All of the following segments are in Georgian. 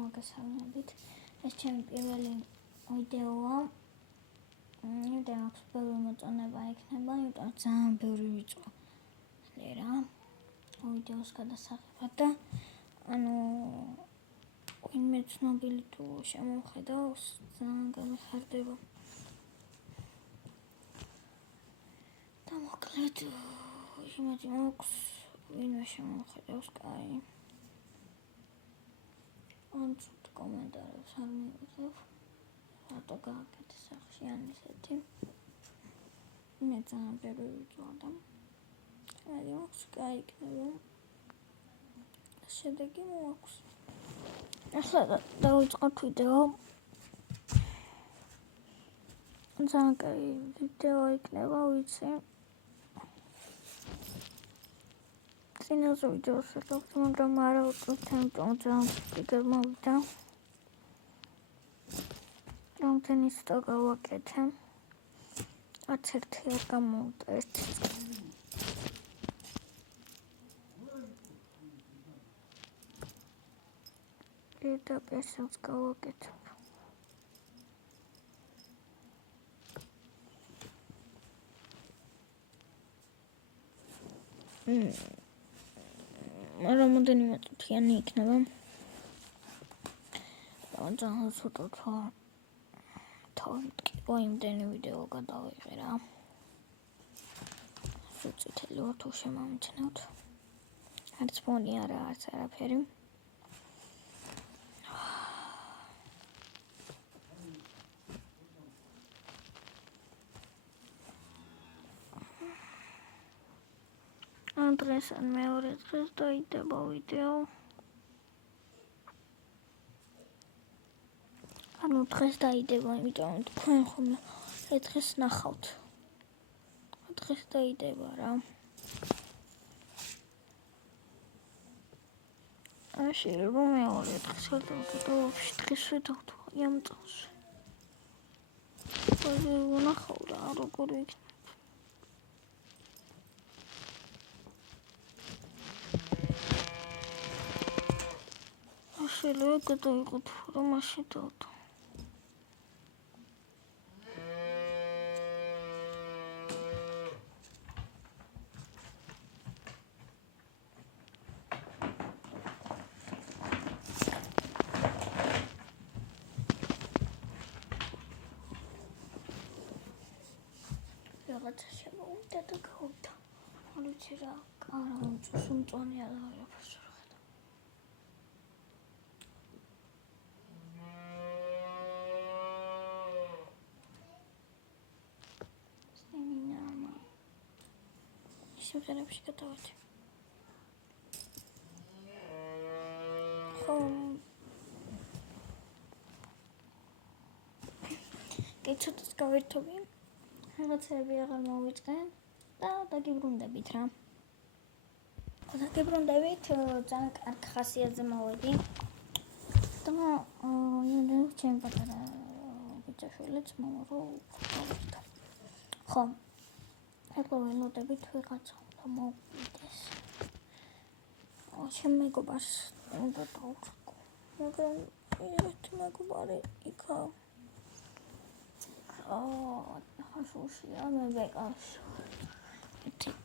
მოგესალმებით. ეს ჩემი პირველი ვიდეოა. და აქვს ბევრი მოწონება იქნება, იმიტომ რომ ძალიან ბევრი ვიწვა რა ვიდეოს გადასაღებად და ვინმე ცნობილი თუ შემოვხედავს, ძალიან გამიხარდება. და მოკლედ იმედი მაქვს, ვინმე შემოვხედავს, კაი. ანცუთ კომენტარებს არ მივიღებ. რატო გააკეთე სახში ან ისეთი. მე ძალიან ბევრი ვიწვა და იმედი მაქვს, კაი იქნება. შედეგი მოაქვს. ახლა დავიწყოთ ვიდეო. ძალიან კაი ვიდეო იქნება, ვიცი. წინაზე ვიდეოს ელოქთ, მაგრამ არა უწევთ, იმიტომ ძალიან კიდევ მოვიდა. რამდენი ცოტა გავაკეთე. არც ერთი არ გამოვიდა, ერთი წელი. პირდაპირსაც გავაკეთებ. რამდენიმე წუთიანი იქნება. ძალიან ცოტა თავი იმდენი ვიდეო გადავიღე რა. წითელი ვარ თუ შემამჩნევთ. არც ფონი არა, არც არაფერი. დღეს ან მეორე დღეს დაიდება ვიდეო. დღეს დაიდება, იმიტომ რომ თქვენ ხოლმე დღეს ნახავთ. დღეს დაიდება რა. შეიძლება მეორე დღეს არ დავდო, ვაფშე დღეს ვიდავთ ამ წელს. ვაი, ვნახავ რა, როგორ იქნება. შეიძლება გადავიღოთ, რომ მაშინ დავდო. რაღაცა შემოვიდა და გავიდა. არ ვიცი რა, არა უწუს უმწვანეა და არაფერს ვერ ხედავ. სტემინამა. სიმღერებში გადავედი. ხო. კეცოტას გავერთობი. რაღაცები აღარ მოვიწყენ და დაგიბრუნდებით რა. დაგიბრუნდებით, ძალიან კარგ ხასიათზე მოვედი. და იმედია ჩემი პატარა ბიჭაშვილიც მოვიდა. ხო. ეხლა ველოდებით ვიღაცა და მოვიდეს. ჩემ მეგობარს უნდა დავუწყო. მაგრამ ერთი მეგობარი იქა. ხაშუშია მე ბეკას.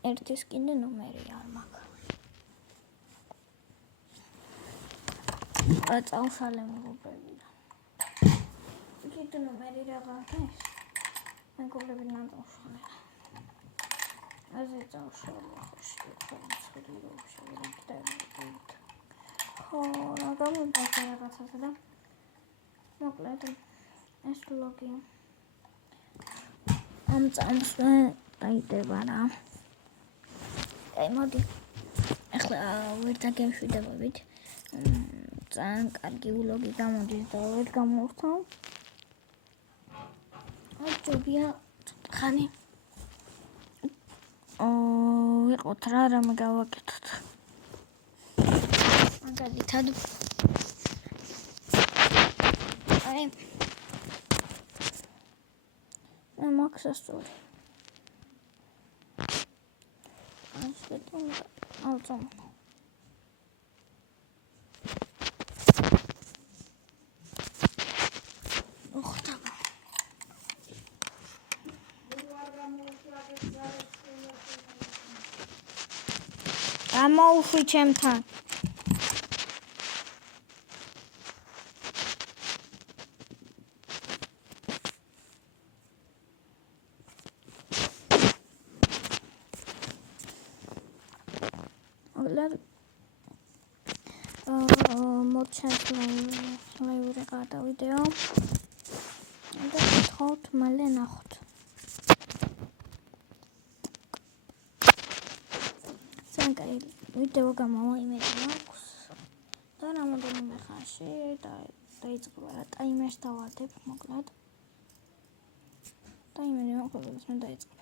ერთის კიდე ნომერი არ მაქვს. წავშალე მეგობრებიდან. კიდე ნომერი რაღაც ეს. მეგობრებიდან წავშალე. ასე წავშალე ხოში ხომცური რომ შევიდეთ. ხო, რა გამოდაჭა რაღაცასა და მოკლედ ეს ბლოგი ამ წამს დაიდება რა. აი მოდი. ახლა ვერ დაგემშვიდობებით. ძალიან კარგი ვლოგი გამოდის და ვერ გამოვხსნავ. აჯობია ხანი. ვიყოთ რა რამე გავაკეთოთ. მაგალითად აი მე მაქსასწორი. გამოუშვი ჩემთან. ლაივი ყავდა ვიდეო და გითხოვთ მალე ნახოთ. ზანკაი ვიდეო გამოიმედი მაქვს და რამოდენიმე ხანში დაიწყება რა ტაიმერს დავარდებ მოკლედ. ტაიმერი მოკლედ მე დაიწყება.